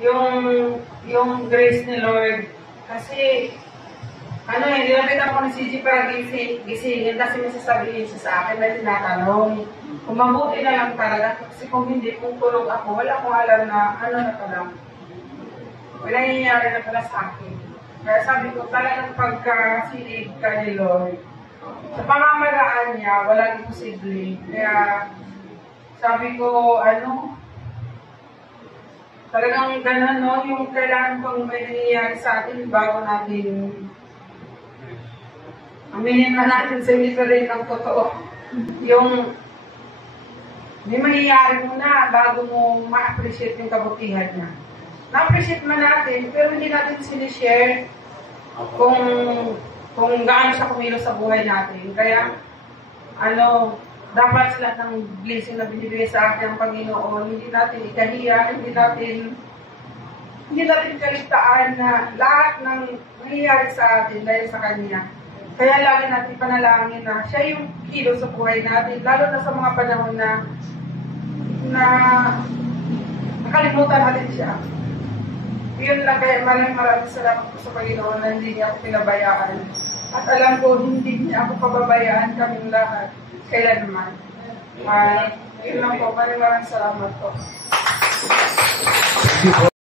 yung grace ni Lord. Kasi, nilapitan ko ni CG para gisingin kasi may sasabihin siya sa akin na tinatanong. Kung mabuti na lang talaga, kasi kung hindi, kung tulog ako, wala akong alam na na pala. Wala nangyayari na pala sa akin. Kaya sabi ko, talagang pagka-silid ka ni Lord, sa pamamaraan niya, walang imposible. Kaya, sabi ko, talagang gano'n, no? Yung kailangan pang may nangyayari sa atin bago natin aminin na natin sa inyo rin ang totoo. Yung may mangyayari muna bago mo ma-appreciate yung kabutihan niya. Na-appreciate man natin, pero hindi natin sinishare kung gaano siya kumilos sa buhay natin. Kaya, dapat lahat ng blessing na binibigay sa atin ng Panginoon, hindi natin ikahiya, hindi natin kaligtaan na lahat ng nangyayari sa atin dahil sa Kanya. Kaya lagi natin panalangin na siya yung kilo sa buhay natin, lalo na sa mga panahon na nakalimutan natin siya. Yun lang, kaya maraming salamat po sa Panginoon na hindi niya ako pinabayaan. At alam ko, hindi niya ako pababayaan kaming lahat. Kailanman. Yun lang po, maraming salamat po.